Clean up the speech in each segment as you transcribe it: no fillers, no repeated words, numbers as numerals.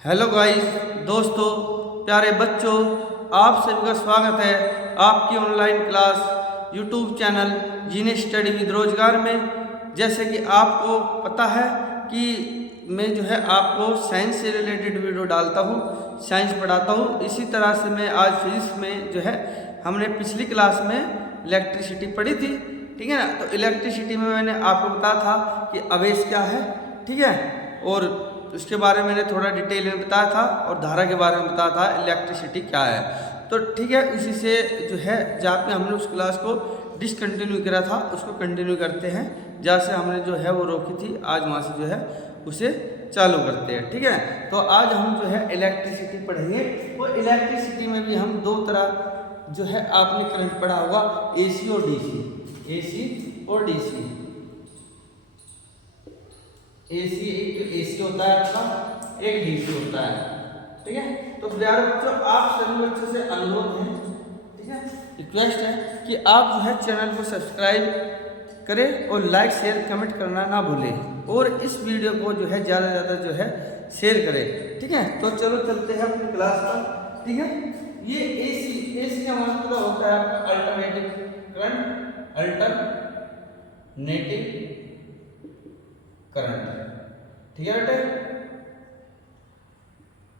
Hello guys, दोस्तों, प्यारे बच्चों, आप सभी का स्वागत है आपकी ऑनलाइन क्लास यूट्यूब चैनल जीने स्टडी विद रोजगार में। जैसे कि आपको पता है कि मैं जो है आपको साइंस से रिलेटेड वीडियो डालता हूँ, साइंस पढ़ाता हूँ। इसी तरह से मैं आज फिजिक्स में जो है हमने पिछली क्लास में इलेक्ट्रिसिटी पढ़ी थी, ठीक है ना। तो इलेक्ट्रिसिटी में मैंने आपको बताया था कि आवेश क्या है, ठीक है, और उसके बारे में मैंने थोड़ा डिटेल में बताया था, और धारा के बारे में बताया था इलेक्ट्रिसिटी क्या है। तो ठीक है, उसी से जो है जहाँ पे हमने उस क्लास को डिसकंटिन्यू करा था उसको कंटिन्यू करते हैं, जहाँ से हमने जो है वो रोकी थी, आज वहाँ से जो है उसे चालू करते हैं, ठीक है। तो आज हम जो है इलेक्ट्रिसिटी पढ़ेंगे, और इलेक्ट्रिसिटी में भी हम दो तरह जो है आपने करंट पढ़ा होगा, एसी और डीसी, एसी और डीसी। एसी एक तो एसी होता है आपका, एक डीसी होता है, ठीक है। तो प्यारे बच्चों, आप सभी बच्चों से अनुरोध है, ठीक है, रिक्वेस्ट है कि आप जो है चैनल को सब्सक्राइब करें और लाइक शेयर कमेंट करना ना भूलें, और इस वीडियो को जो है ज़्यादा से ज़्यादा जो है शेयर करें, ठीक है। तो चलो चलते हैं अपनी क्लास पर, ठीक है। ये एसी का मतलब होता है आपका अल्टरनेटिव करंट, अल्टरनेटिव करंट, ठीक है बेटे।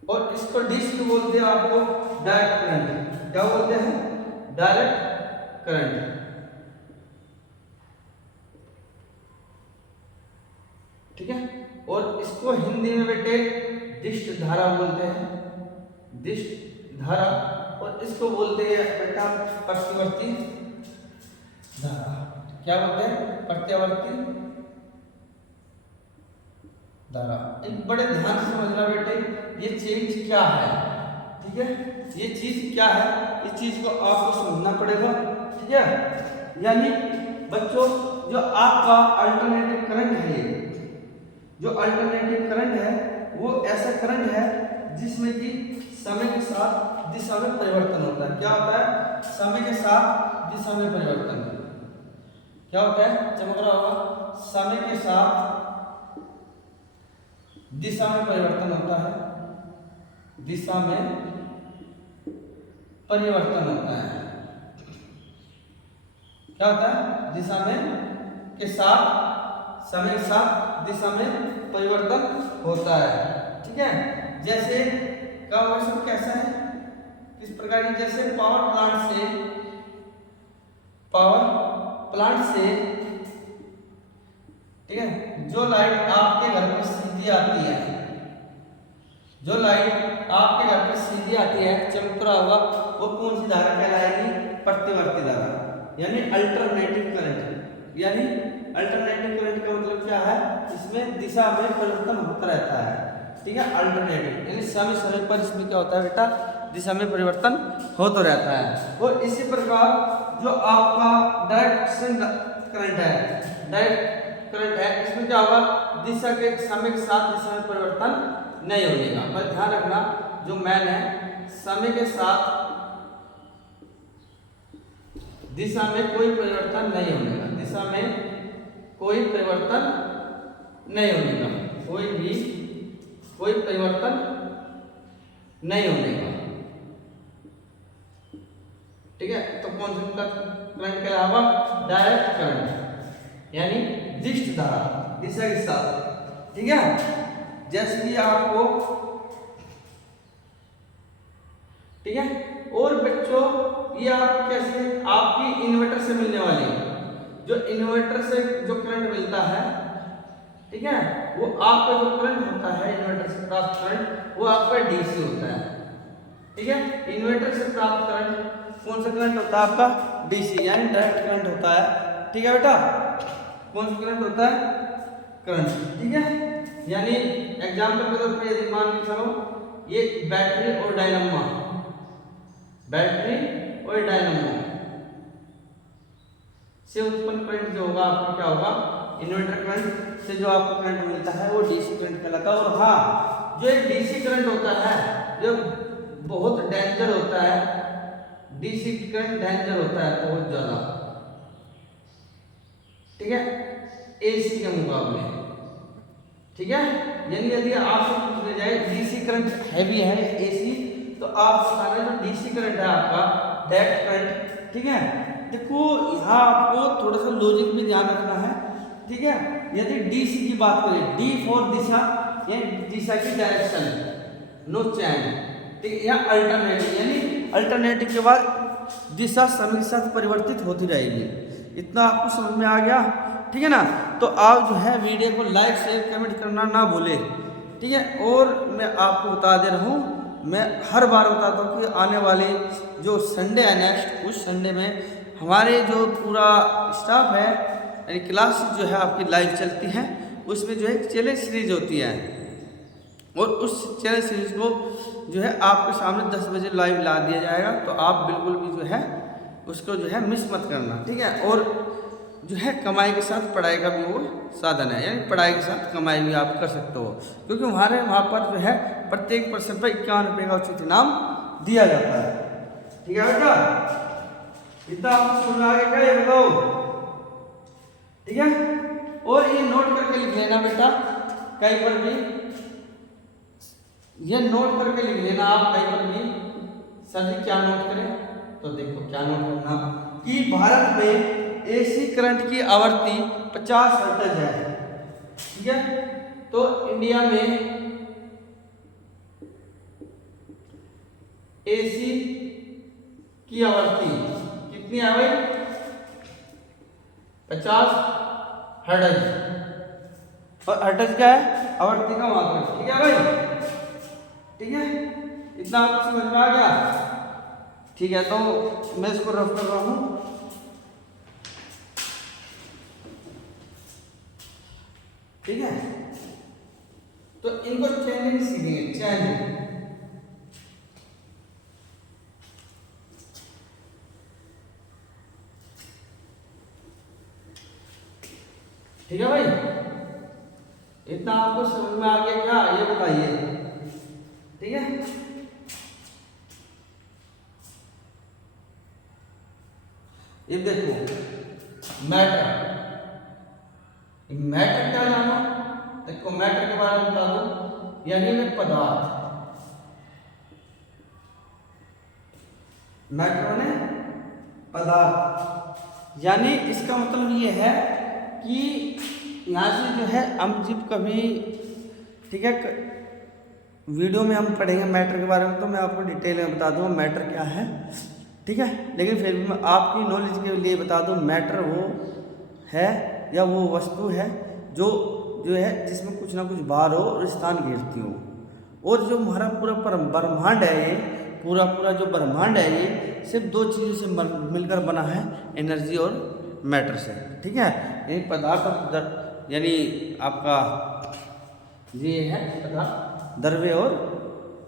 और इसको डीसी बोलते हैं आपको डायरेक्ट करंट। क्या बोलते हैं? डायरेक्ट करंट, ठीक है। और इसको हिंदी में बेटे दिष्ट धारा बोलते हैं, दिष्ट धारा। और इसको बोलते हैं बेटा प्रतिवर्ती धारा। क्या बोलते हैं? प्रत्यावर्ती धारा। एक बड़े ध्यान से समझना बेटे, ये चीज क्या है, ठीक है। ये चीज क्या है, इस चीज को आपको समझना पड़ेगा, ठीक है। यानी बच्चों, जो आपका अल्टरनेटिव करंट है, जो अल्टरनेटिव करंट है वो ऐसा करंट है जिसमें कि समय के साथ दिशा में परिवर्तन होता है। क्या होता है? समय के साथ दिशा में परिवर्तन। क्या होता है? चमक रहा होगा, समय के साथ दिशा में परिवर्तन होता है, दिशा में परिवर्तन होता है। क्या होता है? दिशा में के साथ, समय के साथ दिशा में परिवर्तन होता है, ठीक है। जैसे का वर्षन कैसा है, किस प्रकार की? जैसे पावर प्लांट से, ठीक है, जो लाइट आपके घर पर सीधी आती है, जो लाइट आपके घर पर सीधी आती है, चमक रहा होगा, वो कौन सी धारा कहलाएगी? प्रतिवर्ती धारा, यानी अल्टरनेटिव करंट। यानी अल्टरनेटिव करंट का मतलब क्या है? इसमें दिशा में परिवर्तन होता रहता है, ठीक है। अल्टरनेटिव यानी समय समय पर इसमें क्या होता है बेटा? दिशा में परिवर्तन होता रहता है। और इसी प्रकार जो आपका डायरेक्ट करंट है, डायरेक्ट करंट है, इसमें क्या होगा? दिशा के समय के साथ दिशा में परिवर्तन नहीं होने का। पर ध्यान रखना, जो मैन है, समय के साथ दिशा में कोई परिवर्तन नहीं होने का, दिशा में कोई परिवर्तन नहीं होने का, कोई परिवर्तन नहीं होने का, ठीक है। तो कौन सा करंट के अलावा? डायरेक्ट करंट, यानी दिष्ट धारा, दिशा के साथ, ठीक है। जैसे कि आपको, ठीक है। और बच्चों, ये आप कैसे, आपकी इन्वर्टर से मिलने वाली, जो इन्वर्टर से जो करंट मिलता है, ठीक है, वो आपका जो करंट होता है इन्वर्टर से प्राप्त करंट, वो आपका डीसी होता है, ठीक है। इन्वर्टर से प्राप्त करंट कौन सा करंट होता है? आपका डीसी, यानी डायरेक्ट करंट होता है, ठीक है बेटा। कौन सा करंट होता है? करंट, ठीक है। यानी एग्जाम्पल के तौर पर यदि मान के चलो, ये बैटरी और डायनामो, बैटरी और डायनामो से उत्पन्न करंट जो होगा आपका क्या होगा? इन्वर्टर करंट से जो आपको करंट मिलता है वो डीसी करंट कहलाता है। और हाँ, जो एक डीसी करंट होता है, जो बहुत डेंजर होता है, डीसी करंट डेंजर होता है बहुत ज्यादा, ठीक है, एसी के मुकाबले, ठीक है। यानी यदि आपसे पूछने जाए डीसी करंट हैवी है एसी, तो आप बताना जो डीसी करंट है आपका डायरेक्ट करंट, ठीक है। देखो यहाँ आपको थोड़ा सा लॉजिक भी ध्यान रखना है, ठीक है। यदि डीसी की बात करें, डी फॉर दिशा, ये दिशा की डायरेक्शन, नो चेंज, ठीक है। यहाँ अल्टरनेटिव, यानी अल्टरनेटिव के बाद दिशा समय के साथ परिवर्तित होती रहेगी। इतना आपको समझ में आ गया, ठीक है ना। तो आप जो है वीडियो को लाइक शेयर कमेंट करना ना भूले, ठीक है। और मैं आपको बता दे रहा हूँ, मैं हर बार बताता हूँ कि आने वाले जो संडे है नेक्स्ट, उस संडे में हमारे जो पूरा स्टाफ है, यानी क्लासेस जो है आपकी लाइव चलती हैं, उसमें जो है चैलेंज सीरीज होती है, और उस चैलेंज सीरीज को जो है आपके सामने 10 बजे लाइव ला दिया जाएगा। तो आप बिल्कुल भी जो है उसको जो है मिस मत करना, ठीक है। और जो है कमाई के साथ पढ़ाई का भी वो साधन है, यानी पढ़ाई के साथ कमाई भी आप कर सकते हो, क्योंकि हमारे वहाँ पर जो है प्रत्येक पर्सन पर 51 रुपये का उचित इनाम दिया जाता है, ठीक है बेटा। इतना आपको समझ आ गया ये बताओ, ठीक है। और ये नोट करके लिख लेना बेटा, कहीं पर भी ये नोट करके लिख लेना आप, कहीं पर भी सर जी क्या नोट करें, तो देखो क्या नोट करना कि भारत में एसी करंट की आवृत्ति 50 हर्ट्ज है, ठीक है। तो इंडिया में एसी की आवृत्ति कितनी है भाई, 50 हर्ट्ज, और हर्ट्ज क्या है, आवृत्ति का मात्रक, ठीक है भाई, ठीक है। इतना आपको समझ में आ गया, ठीक है। तो मैं इसको रफ कर रहा हूं, ठीक है। तो इनको चेंजिंग सीखेंगे, चेंजिंग, ठीक है भाई। इतना आपको समझ में आ गया क्या, ये बताइए, ठीक है। ये देखो मैटर, मैटर क्या जाना, देखो मैटर के बारे में बता दो, यानी में पदार्थ, मैटर ने पदार्थ, यानी इसका मतलब ये है कि यहाँ से जो है हम जब कभी, ठीक है, वीडियो में हम पढ़ेंगे मैटर के बारे में, तो मैं आपको डिटेल में बता दूंगा मैटर क्या है, ठीक है। लेकिन फिर भी मैं आपकी नॉलेज के लिए बता दूं, मैटर वो है या वो वस्तु है जो है जिसमें कुछ ना कुछ बाहर हो और स्थान घेरती हो, और जो हमारा पूरा ब्रह्मांड है, ये पूरा जो ब्रह्मांड है ये सिर्फ दो चीज़ों से मिलकर बना है, एनर्जी और मैटर से, ठीक है। यानी पदार्थ यानी आपका ये है पदार्थ, द्रव्य और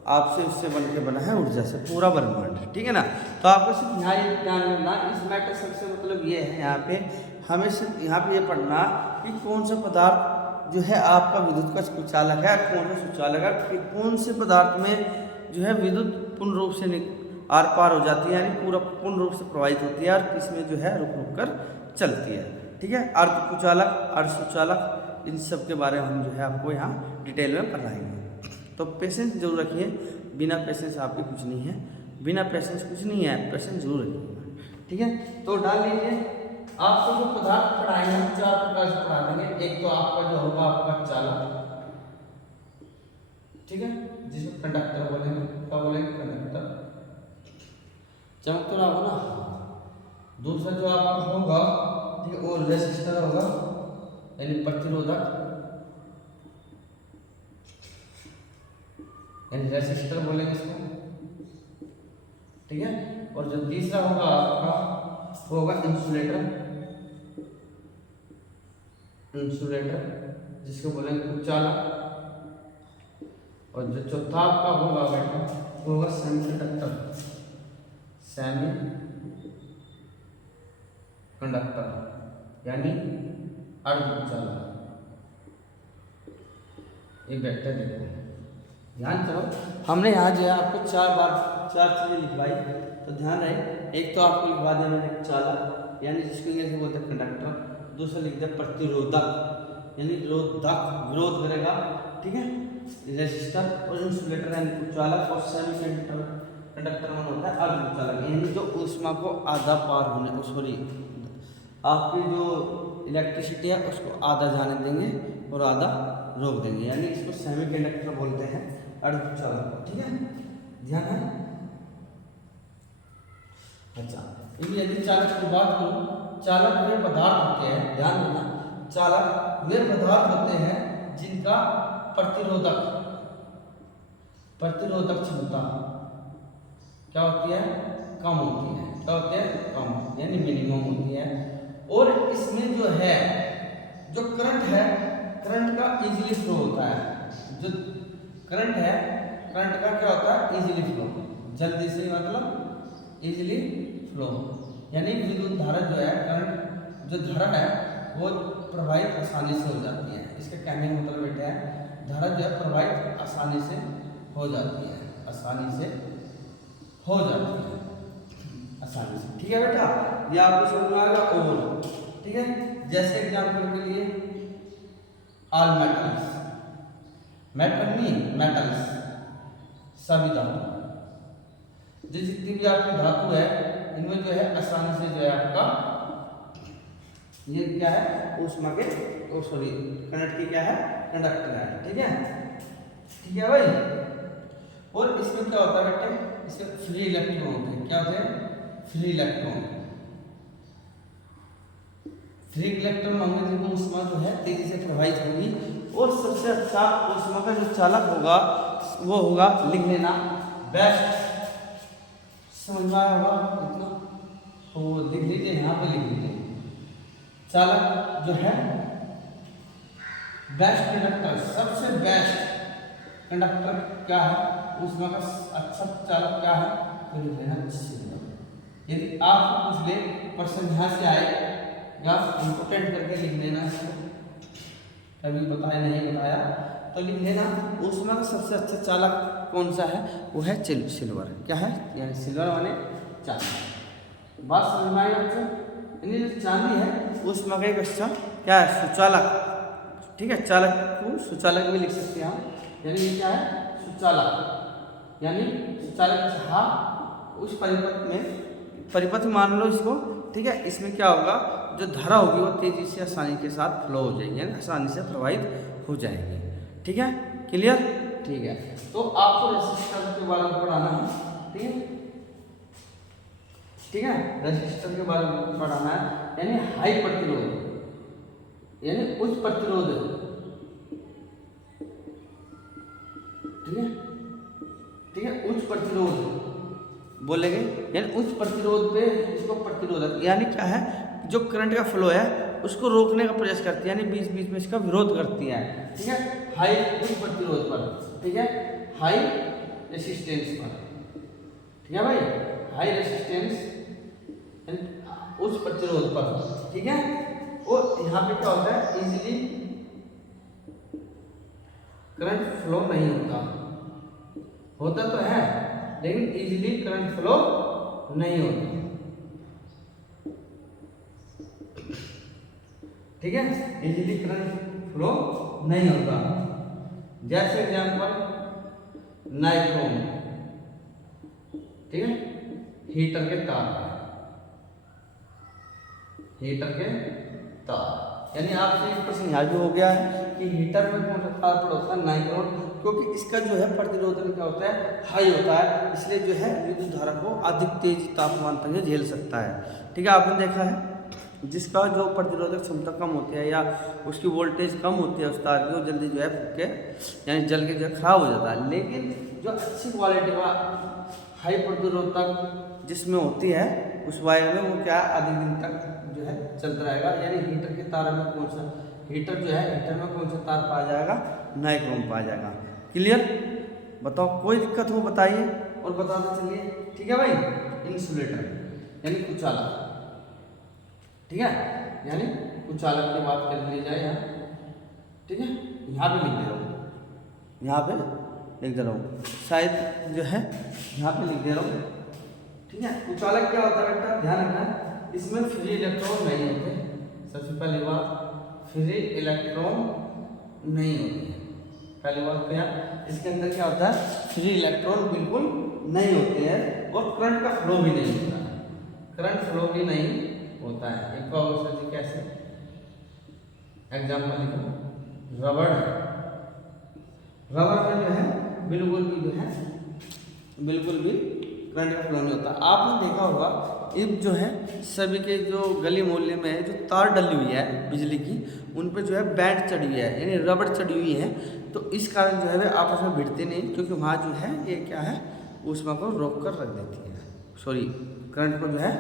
आपसे उससे बन के बना है ऊर्जा से पूरा ब्रह्मांड, ठीक है ना। तो आपको सिर्फ यहाँ ये ध्यान रखना, इस मैटर सबसे मतलब ये है, यहाँ पे हमें सिर्फ यहाँ पे ये पढ़ना कि कौन सा पदार्थ जो है आपका विद्युत का सुचालक है, कौन सा सुचालक है, कि कौन से पदार्थ में जो है विद्युत पूर्ण रूप से आर पार हो जाती है, यानी पूरा पूर्ण रूप से प्रवाहित होती है, और किसमें जो है रुक रुक कर चलती है, ठीक है। अर्ध कुचालक, अर्ध सुचालक, इन सब के बारे में हम जो है आपको यहाँ डिटेल में पढ़ाएंगे। तो पेशेंस जरूर रखिए, बिना पेशेंस आपके कुछ नहीं है, बिना पेशेंस कुछ नहीं है, पेशेंस जरूर रखिएगा, ठीक है। तो डाल लीजिए, आपको जो पदार्थ पढ़ाएंगे हम 4 प्रकार से पढ़ा देंगे। एक तो आपका जो होगा आपका चालक, ठीक है, जिसको कंडक्टर बोलेंगे, क्या बोलेंगे, कंडक्टर, चमक तो रहा होगा ना। दूसरा जो आपका होगा, ठीक है, वो रेसिस्टर होगा, यानी प्रतिरोधक, यानी रेसिस्टर बोलेंगे इसको, ठीक है। और जो तीसरा होगा आपका वो होगा इंसुलेटर, जिसको बोलेंगे कुचालक। और जो चौथा आपका होगा बेटा वो होगा सेमीकंडक्टर, यानी अर्धकुचालक। एक वेक्टर देखो, ध्यान करो, हमने यहाँ जो है आपको 4 चीजें लिखवाई, तो ध्यान रहे। एक तो आपको लिखवा दिया मैंने चालक, यानी जिसको इंग्लिश में बोलते हैं कंडक्टर। दूसरा लिख दिया प्रतिरोधक, यानी विरोध करेगा, ठीक है। रेसिस्टर और इंसुलेटर यानी कुचालक और सेमी कंडक्टर में होता है अर्धकुचालक, यानी जो ऊष्मा को आधा पार होने को, सॉरी, आपकी जो इलेक्ट्रिसिटी है उसको आधा जाने देंगे और आधा रोक देंगे, यानी इसको सेमी कंडक्टर बोलते हैं, अर्धकुचालक, ठीक है, ध्यान है। अच्छा, यदि चालक की बात करूं, चालक वे पदार्थ होते हैं, ध्यान देना, चालक वे पदार्थ होते हैं जिनका प्रतिरोधक क्षमता क्या होती है, कम होती है, क्या होती है, कम, यानी मिनिमम होती है। और इसमें जो है, जो करंट है, करंट का इजीली फ्लो होता है, जो करंट है, करंट का क्या होता है, इजीली फ्लो, जल्दी से, मतलब इजीली फ्लो, यानी विद्युत धारा जो है, करंट जो धारा है वो प्रवाहित आसानी से हो जाती है। इसका कहने का मतलब बेटा है, धारा जो है प्रवाहित आसानी से हो जाती है, आसानी से हो जाती है, आसानी से, ठीक है बेटा, ये आपको समझ में आएगा। और ठीक है, जैसे एग्जाम्पल के लिए ऑल मेटल्स, मेटल्स सभी धातु, जो जितनी भी आपकी धातु है इनमें जो है आसानी से जो है आपका ये क्या है, ऊष्मा के, सॉरी, करंट की क्या है, कंडक्टर है, ठीक है, ठीक है भाई। और इसमें क्या होता है बेटे, इसमें फ्री इलेक्ट्रॉन होते हैं, क्या होते हैं, फ्री इलेक्ट्रॉन होंगे जिनको ऊष्मा जो है तेजी से प्रवाहित होगी। और सबसे अच्छा ऊष्मा का जो चालक होगा वो होगा, लिख लेना, बेस्ट, समझ में आया होगा इतना, तो लिख लीजिए, यहाँ पे लिख लीजिए, चालक जो है बेस्ट कंडक्टर, सबसे बेस्ट कंडक्टर क्या है, ऊष्मा का अच्छा चालक क्या है, तो लिख लेना सिल्वर। यदि आप पूछ ले प्रश्न यहाँ से आएगा, इंपोर्टेंट करके लिख लेना, कभी बताया नहीं बताया तो लिख लेना, ऊष्मा का सबसे अच्छा चालक कौन सा है, वो है सिल्वर, क्या है, यानी सिल्वर माने चांदी। बात समझ में आई बच्चों, यानी जो चांदी है ऊष्मा का एक अच्छा क्या है, सुचालक, ठीक है, चालक को सुचालक भी लिख सकते हैं हम, यानी ये क्या है, सुचालक, यानी सुचालक, हाँ, उस परिपथ मान लो इसको, ठीक है। इसमें क्या होगा, जो धारा होगी वो तेजी से आसानी के साथ फ्लो हो जाएगी, यानी आसानी से प्रवाहित हो जाएगी, ठीक है, क्लियर, ठीक है। तो आपको रेसिस्टर के बारे में पढ़ाना है, ठीक है, ठीक है, रेसिस्टर के बारे में पढ़ाना है, यानी हाई प्रतिरोध, यानी उच्च प्रतिरोध, ठीक है, ठीक है, उच्च प्रतिरोध बोलेंगे, यानी उच्च प्रतिरोध पे इसको प्रतिरोधक, यानी क्या है, जो करंट का फ्लो है उसको रोकने का प्रयास करती है, यानी बीच बीच में इसका विरोध करती है, ठीक है, हाई उच्च प्रतिरोध पर, ठीक है, हाई रेसिस्टेंस पर, ठीक है भाई, हाई रेसिस्टेंस उच्च प्रतिरोध पर, ठीक है। और यहाँ पे क्या होता है, इजीली करंट फ्लो नहीं होता तो है, लेकिन इजीली करंट फ्लो नहीं होता, ठीक है, इजीली करंट फ्लो नहीं होता। जैसे एग्जांपल नाइक्रोम, ठीक है, हीटर के तार, यानी आपसे एक प्रश्न यहाँ भी हो गया है कि हीटर में कौन सा तार होता है, नाइक्रोम, क्योंकि इसका जो है प्रतिरोधन क्या होता है, हाई होता है, इसलिए जो है विद्युत धारा को अधिक तेज तापमान तक झेल सकता है, ठीक है। आपने देखा है जिसका जो प्रतिरोधक क्षमता कम होती है या उसकी वोल्टेज कम होती है उस तार की, वो जल्दी जो है फूक के, यानी जल के जो है खराब हो जाता है। लेकिन जो अच्छी क्वालिटी का हाई प्रतिरोधक जिसमें होती है उस वायर में वो क्या अधिक दिन तक जो है चलता रहेगा। यानी हीटर के तार में कौन सा, हीटर जो है, हीटर में कौन सा तार पाया जाएगा, नाइक्रोम पाया जाएगा। क्लियर, बताओ, कोई दिक्कत हो बताइए और बताते चलिए, ठीक है भाई। इंसुलेटर यानी कुचालक, ठीक है, यानी कुचालक की बात कर ली जाए यहाँ, ठीक है, यहाँ पे लिख दे रहा हूँ, यहाँ पे लिख दे रहा हूँ, शायद जो है यहाँ पे लिख दे रहा हूँ, ठीक है। कुचालक क्या होता है बेटा, ध्यान रखना, इसमें फ्री इलेक्ट्रॉन नहीं होते, सबसे पहली बात फ्री इलेक्ट्रॉन नहीं होते हैं। पहली बात क्या, इसके अंदर क्या होता है, फ्री इलेक्ट्रॉन बिल्कुल नहीं होते हैं और करंट का फ्लो भी नहीं होता है, करंट फ्लो भी नहीं होता है। एक बार जी कैसे एग्जाम्पल लिखो, रबड़ में जो है बिल्कुल भी करंट का फ्लो नहीं होता। आपने देखा होगा अब जो है सभी के जो गली मोहल्ले में जो तार डली हुई है बिजली की, उन पे जो है बैंड चढ़ी हुई है, यानी रबड़ चढ़ी हुई है। तो इस कारण जो है वे आपस में भिड़ते नहीं, क्योंकि वहाँ जो है ये क्या है, ऊष्मा को रोक कर रख देती है, सॉरी करंट को जो है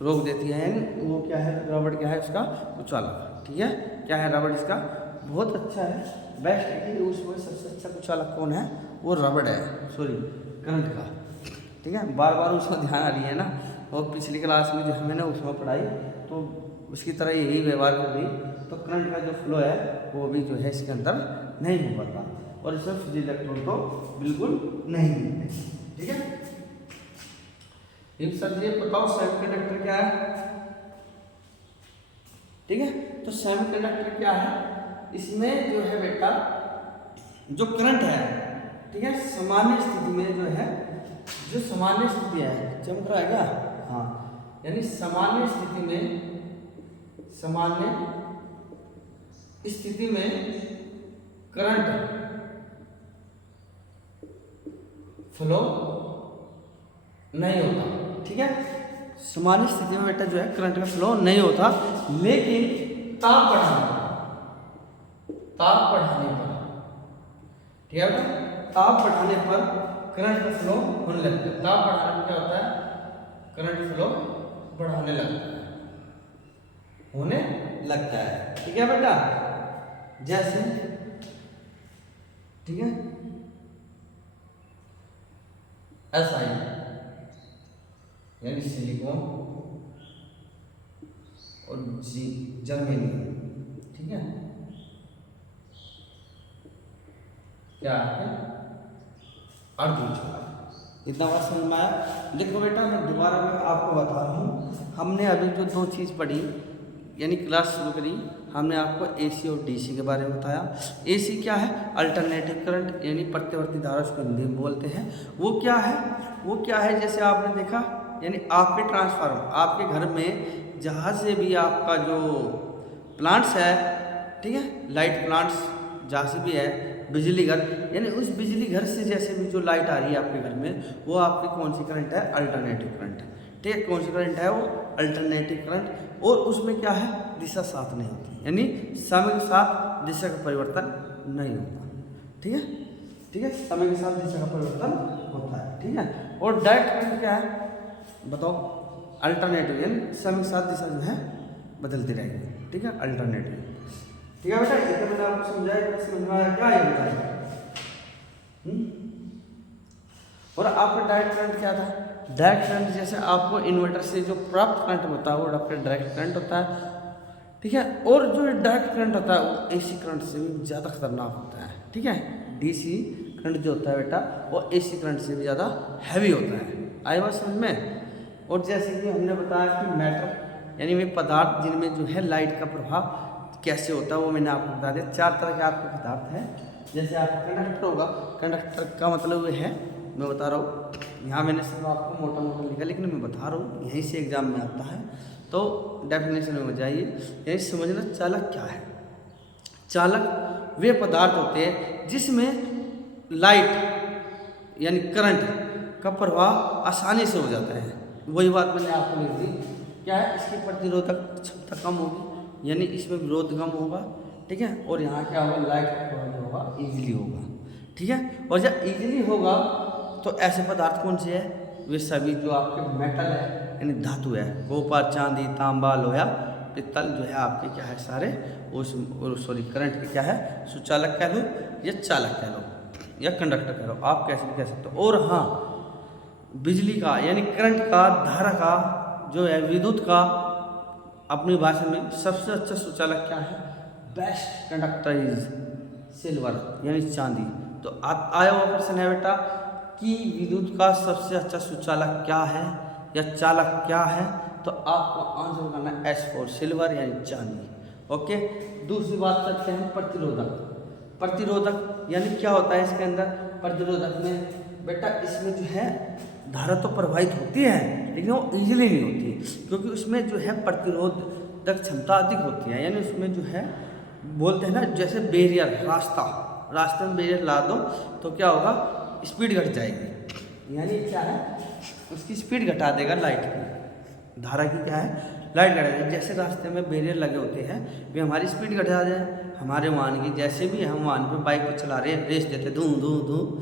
रोक देती है। यानी वो क्या है, रबड़ क्या है उसका कुचालक। ठीक है, क्या है रबड़ इसका बहुत अच्छा है, बेस्ट है कि उसमें सबसे अच्छा कुचालक कौन है, वो रबड़ है, सॉरी करंट का। ठीक है, बार बार उसमें ध्यान आ रही है ना, और पिछली क्लास में जो हमें ना उसमें पढ़ाई तो उसकी तरह यही व्यवहार कर रही, तो करंट का जो फ्लो है वो भी जो है इसके अंदर नहीं हो पाता, और इसमें फ्री इलेक्ट्रॉन तो बिल्कुल नहीं मिलते। ठीक है, सर ये बताओ सेमीकंडक्टर क्या है। ठीक है, तो सेमीकंडक्टर क्या है, इसमें जो है बेटा जो करंट है, ठीक है, सामान्य स्थिति में जो है, जो सामान्य स्थिति है, चमक रहा है क्या, हाँ, यानी सामान्य स्थिति में करंट फ्लो नहीं होता। ठीक है, सामान्य स्थिति में बेटा जो है करंट का फ्लो नहीं होता, लेकिन ताप बढ़ाने पर, ठीक है बेटा, ताप बढ़ाने पर करंट का फ्लो होने लगता है। ताप बढ़ाने पर क्या होता है, करंट फ्लो बढ़ाने लगता है। ठीक है बेटा, जैसे ठीक है SI यानी सिलिकॉन और जर्मेनियम, ठीक है, क्या है अर्धविक्षोभ। इतना बात समझ में आया। देखो बेटा मैं दोबारा मैं आपको बता रहा हूँ, हमने अभी जो दो चीज़ पढ़ी यानी क्लास शुरू करी, हमने आपको AC और DC के बारे में बताया। AC क्या है, अल्टरनेटिव करंट यानी प्रत्यावर्ती धारा, उसको हिंदी में बोलते हैं। वो क्या है, जैसे आपने देखा यानी आपके ट्रांसफार्मर, आपके घर में जहाँ से भी आपका जो प्लांट्स है, ठीक है, लाइट प्लांट्स जहाँ से भी है, बिजली घर, यानी उस बिजली घर से जैसे भी जो लाइट आ रही है आपके घर में, वो आपकी कौन सी करंट है, अल्टरनेटिव करंट। ठीक है, कौन सी करंट है, वो अल्टरनेटिव करंट। और उसमें क्या है, दिशा साथ नहीं होती, यानी समय के साथ दिशा का परिवर्तन नहीं होता। ठीक है, समय के साथ दिशा का परिवर्तन होता है। ठीक है, और डायरेक्ट करंट क्या है बताओ, अल्टरनेटिव, यानी समय के साथ दिशा जो है बदलती रहेगी। ठीक है, अल्टरनेटिव। ठीक है बेटा, ये तो मैंने आपको समझाया, समझ में आया क्या ये बताया। और आपका डायरेक्ट करंट क्या था, डायरेक्ट करंट जैसे आपको इन्वर्टर से जो प्राप्त करंट होता है वो आपका डायरेक्ट करंट होता है। ठीक है, और जो डायरेक्ट करंट होता है वो AC करंट से भी ज़्यादा खतरनाक होता है। ठीक है, DC करंट जो होता है बेटा वो AC करंट से भी ज़्यादा हैवी होता है। आई बात समझ में। और जैसे कि हमने बताया कि मैटर यानी वे पदार्थ जिनमें जो है लाइट का प्रभाव कैसे होता है, वो मैंने आपको बता दिया। 4 तरह के आपके पदार्थ हैं। जैसे आपका कंडक्टर होगा, कंडक्टर का मतलब ये है, मैं बता रहा हूँ, यहाँ मैंने सिर्फ आपको मोटा मोटा लिखा, लेकिन मैं बता रहा हूँ यहीं से एग्जाम में आता है, तो डेफिनेशन में जाइए, यही समझना चालक क्या है। चालक वे पदार्थ होते हैं जिसमें लाइट यानी करंट का प्रवाह आसानी से हो जाता है। वही बात मैंने आपको लिख दी, क्या है, इसकी प्रतिरोधक क्षमता कम होगी, यानी इसमें विरोध कम होगा। ठीक है, और यहाँ क्या होगा, लाइट का प्रवाह जो होगा ईजिली होगा। ठीक है, और जब ईजिली होगा तो ऐसे पदार्थ कौन से हैं, वे सभी जो आपके मेटल है यानी धातु है, कॉपर, चांदी, तांबा, लोहा, पित्तल जो है आपके क्या है सारे उस सॉरी करंट के क्या है, सुचालक कह लो या चालक कह लो या कंडक्टर कह लो, आप कैसे भी कह सकते हो। और हाँ, बिजली का यानी करंट का, धारा का जो है, विद्युत का अपनी भाषा में सबसे अच्छा सुचालक क्या है, बेस्ट कंडक्टर इज सिल्वर यानी चांदी। तो आया हुआ प्रश्न है बेटा कि विद्युत का सबसे अच्छा सुचालक क्या है या चालक क्या है, तो आपको आंसर करना S4 सिल्वर यानी चांदी। ओके। दूसरी बात करते हैं प्रतिरोधक। प्रतिरोधक यानी क्या होता है इसके अंदर? प्रतिरोधक में बेटा इसमें जो है धारा तो प्रवाहित होती है लेकिन वो इजीली नहीं होती, क्योंकि उसमें जो है प्रतिरोधक क्षमता अधिक होती है। यानी उसमें जो है बोलते हैं ना, जैसे बैरियर, रास्ते में बैरियर ला दो तो क्या होगा, स्पीड घट जाएगी। यानी क्या है, उसकी स्पीड घटा देगा लाइट की, धारा की क्या है, लाइट घटा देगा। जैसे रास्ते में बैरियर लगे होते हैं वे हमारी स्पीड घटा जाए हमारे वाहन की। जैसे भी हम वाहन पे बाइक पे चला रहे हैं, रेस देते धूम धूम धूम,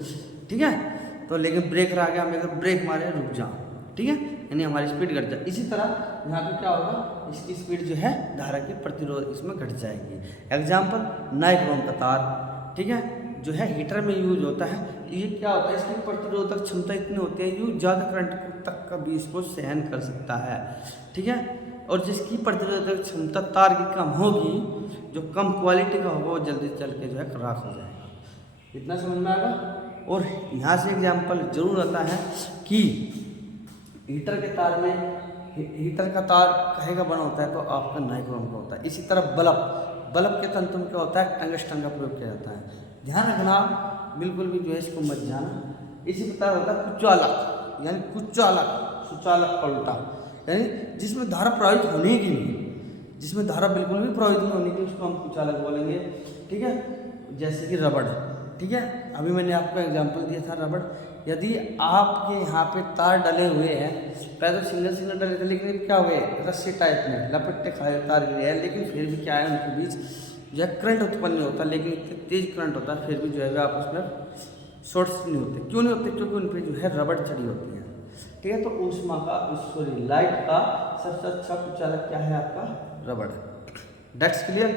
ठीक है, तो लेकिन ब्रेक आ गया, हमें अगर ब्रेक मारे रुक जाओ, ठीक है, यानी हमारी स्पीड घट जाए। इसी तरह यहाँ पे क्या होगा, इसकी स्पीड जो है धारा की प्रतिरोध इसमें घट जाएगी। एग्जाम्पल, नाइक्रोम का तार, ठीक है, जो है हीटर में यूज होता है। ये क्या होता है, इसकी प्रतिरोधक क्षमता इतनी होती है, यूज ज़्यादा करंट तक का भी इसको सहन कर सकता है, ठीक है। और जिसकी प्रतिरोधक क्षमता तार की कम होगी, जो कम क्वालिटी का होगा, वो जल्दी चल के जो है खराब हो जाएगा। इतना समझ में आएगा। और यहाँ से एग्जाम्पल जरूर आता है कि हीटर के तार में, हीटर का तार कहे का बना होता है तो आपका नाइक्रोम का होता है। इसी तरह बल्ब के तंतु में क्या होता है, टंगस्टन का प्रयोग किया जाता है। ध्यान रखना, बिल्कुल भी जो है इसको मत जाना। इसी प्रकार होता है कुचालक, यानी सुचालक का उल्टा, यानी जिसमें धारा प्रवाहित होने की नहीं, जिसमें धारा बिल्कुल भी प्रवाहित नहीं होने की, उसको हम कुचालक बोलेंगे, ठीक है। जैसे कि रबड़, ठीक है, अभी मैंने आपको एग्जांपल दिया था रबड़। यदि आपके यहाँ पे तार डले हुए हैं, पहले तो सिंगल डले थे, लेकिन क्या हुए, रस्सी टाइप में लपटे खाए तार गिरे हैं, लेकिन फिर भी क्या है, उनके बीच जो है करंट उत्पन्न नहीं होता, लेकिन इतने तेज करंट होता है, फिर भी जो है आप उसमें शॉर्ट्स नहीं होते। क्यों नहीं होते? क्योंकि उन पर जो है रबड़ चढ़ी होती है, ठीक है। तो ऊष्मा का, सॉरी, लाइट का सबसे अच्छा कुचालक क्या है, आपका रबड़। That's clear?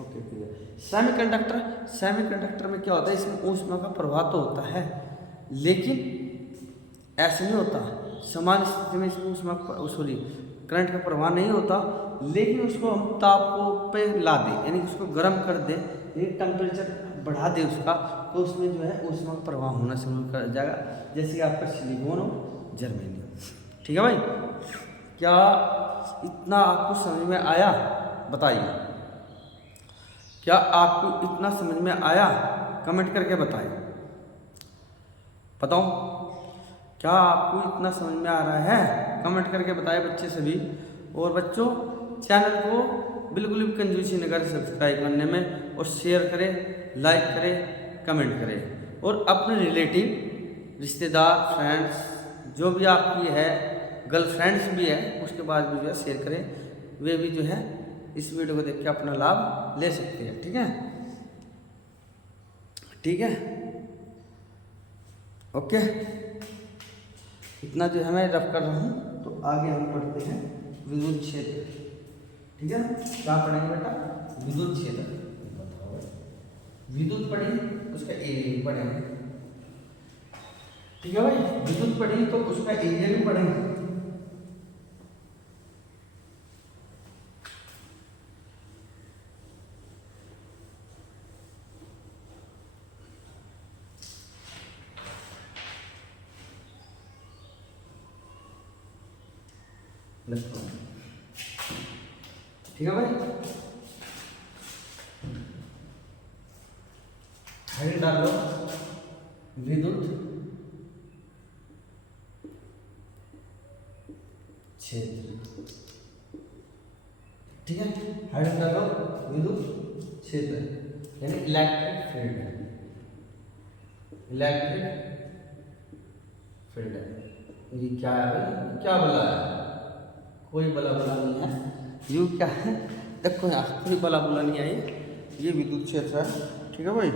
Okay, clear. Semiconductor में क्या होता है, इसमें ऊष्मा का प्रवाह तो होता है, लेकिन ऐसे नहीं होता। सामान्य स्थिति में इसमें ऊष्मा, सॉरी, करंट का प्रवाह नहीं होता, लेकिन उसको हम ताप को पे ला दें, यानी उसको गर्म कर दें, यानी टेम्परेचर बढ़ा दें उसका, तो उसमें जो है ऊष्मा का प्रवाह होना शुरू कर जाएगा, जैसे कि आपका सिलिकॉन और जर्मेनियम, ठीक है भाई। क्या इतना आपको समझ में आया? बताइए, क्या आपको इतना समझ में आया? कमेंट करके बताएं, बताओ, क्या आपको इतना समझ में आ रहा है? कमेंट करके बताएं बच्चे सभी। और बच्चों, चैनल को बिल्कुल भी कंजूसी न करें सब्सक्राइब करने में, और शेयर करें, लाइक करें, कमेंट करें, और अपने रिलेटिव, रिश्तेदार, फ्रेंड्स, जो भी आपकी है, गर्लफ्रेंड्स भी है, उसके बाद भी जो है शेयर करें, वे भी जो है इस वीडियो को देख के अपना लाभ ले सकते हैं, ठीक है, ठीक है, ओके। इतना जो है मैं रफ कर रहा हूँ, तो आगे हम पढ़ते हैं विद्युत क्षेत्र, ठीक है। क्या पढ़ेंगे बेटा? विद्युत क्षेत्र। विद्युत पढ़ी, उसका एरिया पढ़ेंगे, ठीक है भाई। विद्युत पढ़ी तो उसका एरिया भी पढ़ेंगे। ठीक है भाई, हेड डालो विद्युत क्षेत्र, ठीक है। हेड डालो विद्युत क्षेत्र, यानी इलेक्ट्रिक फील्ड, इलेक्ट्रिक फील्ड। ये क्या है भाई? क्या बला है? कोई बला नहीं है। यू क्या है? देखो यहाँ कोई बला नहीं आई, ये विद्युत क्षेत्र है, ठीक है भाई।